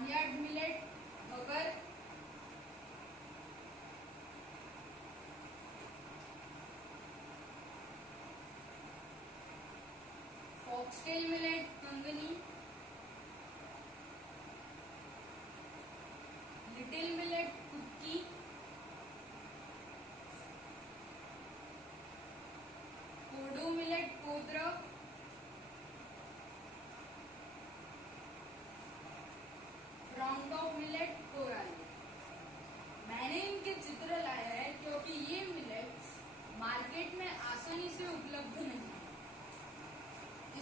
Barnyard millet, मगर, foxtail millet, कंगनी, little millet, कुक्की, कोडो मिलेट, कोद्रक, राउंड ऑफ मिलेट, कोराली। मैंने इनके चित्र लाए हैं क्योंकि ये मिलेट्स मार्केट में आसानी से उपलब्ध नहीं है।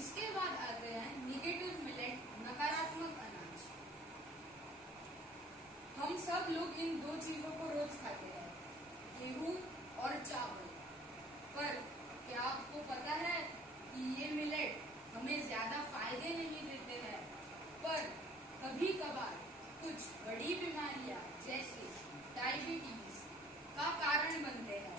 इसके बाद आते हैं निगेटिव मिलेट, नकारात्मक अनाज। हम सब लोग इन दो चीजों को रोज खाते हैं, गेहूं और चावल। पर क्या आपको पता है कि ये मिलेट हमें ज्यादा फायदे नहीं देते हैं, पर कभी कभार कुछ बड़ी बीमारियां जैसे डायबिटीज का कारण बनते हैं।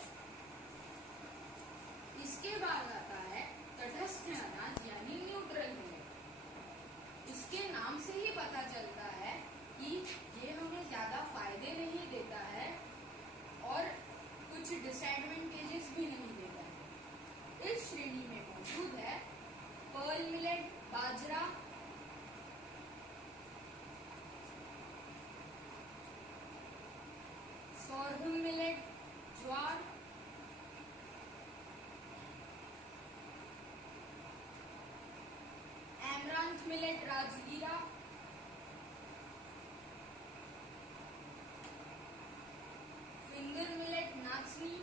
इसके बाद आता है तटस्थ अनाज यानी न्यूट्रल मिलेट। इसके नाम से ही पता चलता है कि ये हमें ज्यादा फायदे नहीं देता है और कुछ डिसएडवांटेजेस भी नहीं देता है। इस श्रेणी में मौजूद है पर्ल मिलेट, बाजरा, सोरघम मिलेट, ज्वार, एमरांथ मिलेट, राजगीरा, फिंगर मिलेट, नाचनी,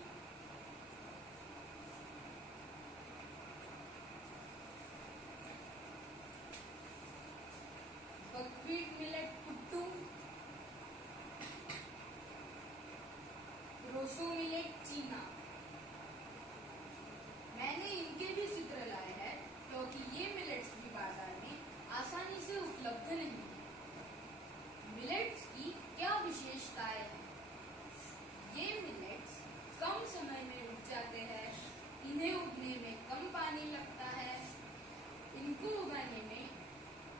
बकव्हीट मिलेट, कुट्टू, रोसो मिलेट, चीना। मैंने इनके भी चित्र लाए हैं क्योंकि ये मिलेट्स भी बाजार में आसानी से उपलब्ध नहीं है। मिलेट्स की क्या विशेषताएं हैं? ये मिलेट्स कम समय में उग जाते हैं, इन्हें उगने में कम पानी लगता है, इनको उगाने में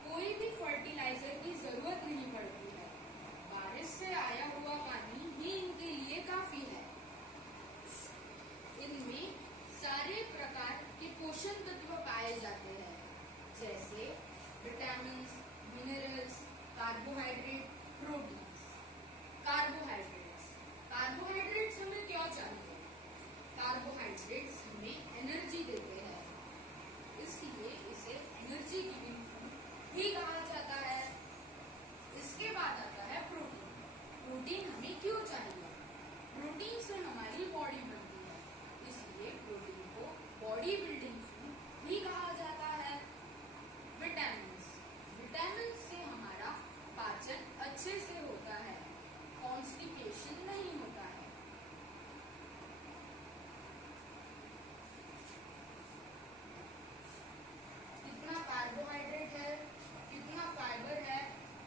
कोई भी फर्टिलाइजर की जरूरत नहीं पड़ती है, बारिश से आया हुआ पानी ही इनके लिए काफी है। इनमें सारे प्रकार के पोषण तत्व पाए जाते हैं जैसे vitamins, minerals, carbohydrate, proteins. Carbohydrates हमें क्यों चाहिए? कार्बोहाइड्रेट्स हमें एनर्जी देते हैं, इसलिए इसे एनर्जी गिविंग फूड भी कहा जाता है। इसके बाद आता है प्रोटीन। प्रोटीन हमें क्यों चाहिए? प्रोटीन से हमारी बॉडी बनती है, इसलिए प्रोटीन को बॉडी बिल्डिंग फूड भी कहा जाता है। विटामिन से हमारा पाचन अच्छे से होता है, कॉन्स्टिपेशन नहीं होता है। कितना कार्बोहाइड्रेट है, कितना फाइबर है,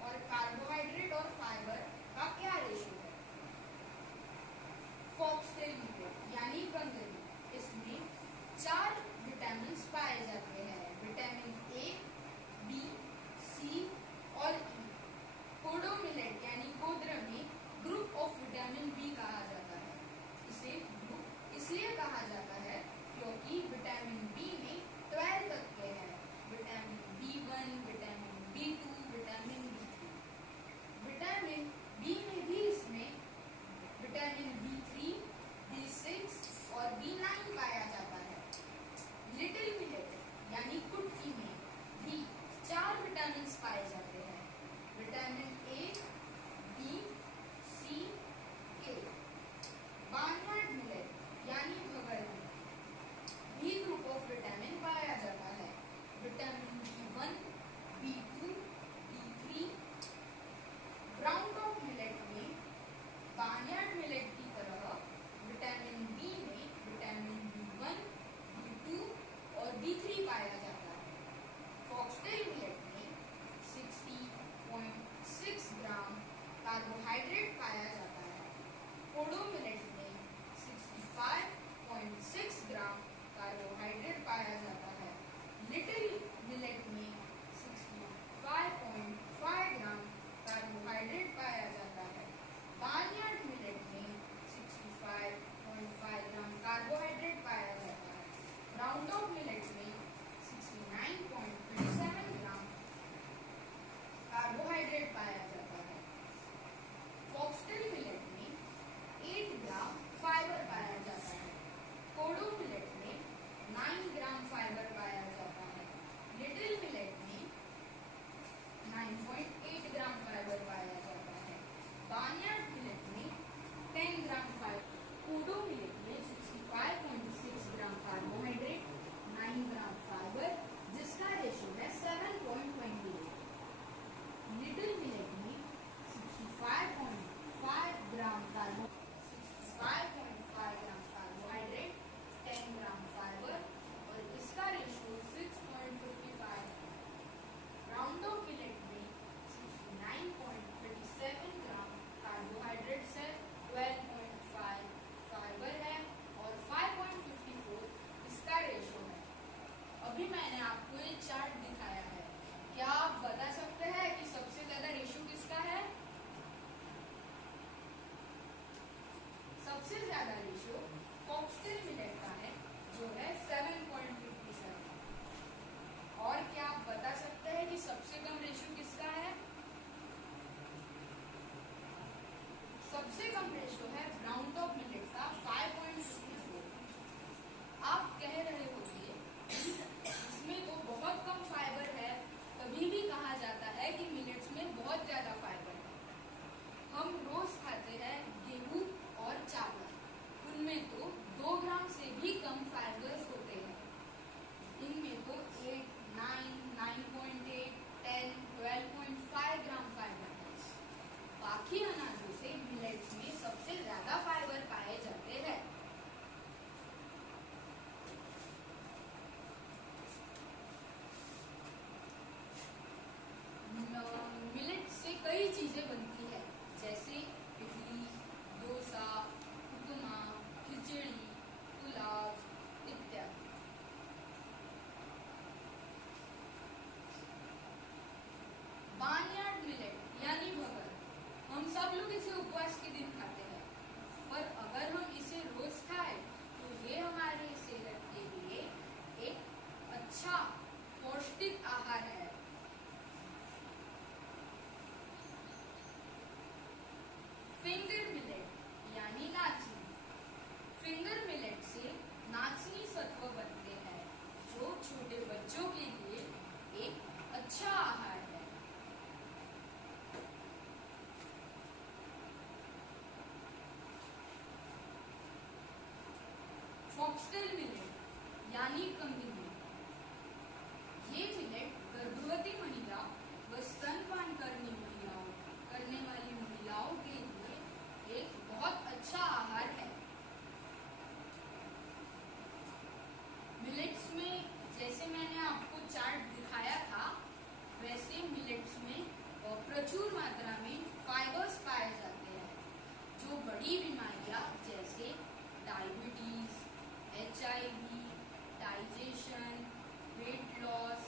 और कार्बोहाइड्रेट और फाइबर का क्या रेशियो है? फॉक्सटेल मिलेट यानी कंगनी, इसमें 4 विटामिन सबसे कम रेशो है ब्राउन टॉप मिलेट का 5.54। आप कह रहे होंगे इसमें तो बहुत कम फाइबर है, कभी भी कहा जाता है कि मिलेट्स में बहुत ज्यादा फाइबर है। हम रोज खाते हैं गेहूं और चावल, उनमें तो 2 ग्राम से भी कम फाइबर्स होते हैं। इनमें तो 8, 9, 9.8, 10, 12.5 ग्राम फाइबर है। बाकी अनाजों से मिलेट्स में सबसे ज्यादा फाइबर पाए जाते हैं। मिलेट से कई चीजें बनती है, जैसे इडली, डोसा, उपमा, खिचड़ी, पुलाव इत्यादि। बार्नयार्ड मिलेट यानी भगर, हम सब लोग इसे उपवास के दिन खाते हैं, पर अगर हम इसे रोज खाएं तो ये हमारे सेहत के लिए एक अच्छा पौष्टिक आहार है। फिंगर मिलेट यानी नाचनी, फिंगर मिलेट से नाचनी सत्व बनते हैं, जो छोटे बच्चों के लिए एक अच्छा आहार है। फॉक्सटेल मिलेट यानी कंगनी, ये मिलेट गर्भवती महिला व स्तनपान करने वाली महिलाओं के लिए एक बहुत अच्छा आहार है। मिलेट्स में जैसे मैंने आपको चार्ट दिखाया था, वैसे मिलेट्स में प्रचुर मात्रा में फाइबर्स पाए जाते हैं, जो बड़ी बीमारियां जैसे diabetes, HIV, digestion, weight loss,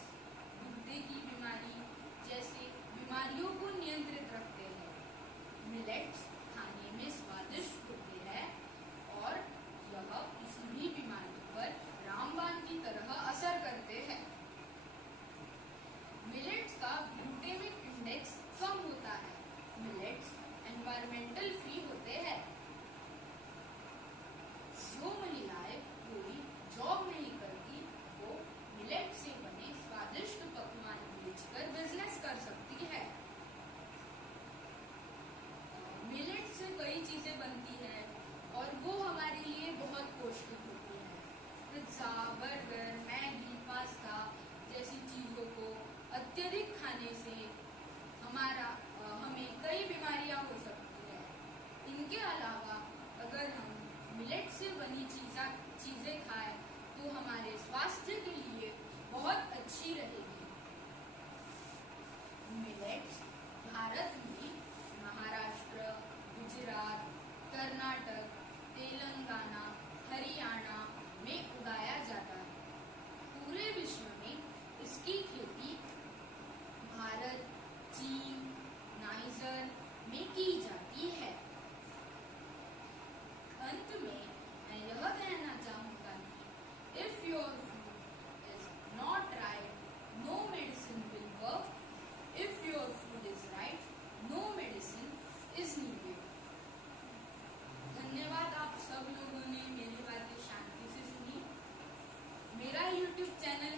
गुर्दे की बीमारी जैसे बीमारियों को नियंत्रित रखते हैं। मिलेट्स खाने में स्वादिष्ट होते हैं और यह किसी भी बीमारी पर रामबाण की तरह असर करते हैं। मिलेट्स का ग्लूटेमिक इंडेक्स कम होता है। मिलेट्स एनवायरमेंटल फ्री होते हैं। जो महिलाएं कोई जॉब नहीं करती, वो मिलेट से बने स्वादिष्ट पकवान बेचकर बिजनेस कर सकती है। मिलेट से कई चीजें बनती है और वो हमारे लिए बहुत पौष्टिक होती है। पिज्जा, बर्गर, मैगी, पास्ता जैसी चीजों को अत्यधिक खाने से हमें कई बीमारियां हो सकती है। इनके अलावा अगर हम मिलेट से बनी चीजें खाएं तो हमारे स्वास्थ्य के लिए बहुत अच्छी रहेगी। मिलेट्स भारत में महाराष्ट्र, गुजरात, कर्नाटक, तेलंगाना, हरियाणा में उगाया जाता है। पूरे विश्व में इसकी खेती भारत, चीन, नाइजर में की जाती है। अंत में मैं यह कहना चाहूँगा कि if your food is not right, no medicine will work. If your food is right, no medicine is needed. धन्यवाद, आप सब लोगों ने मेरी बातें शांति से सुनी। मेरा YouTube चैनल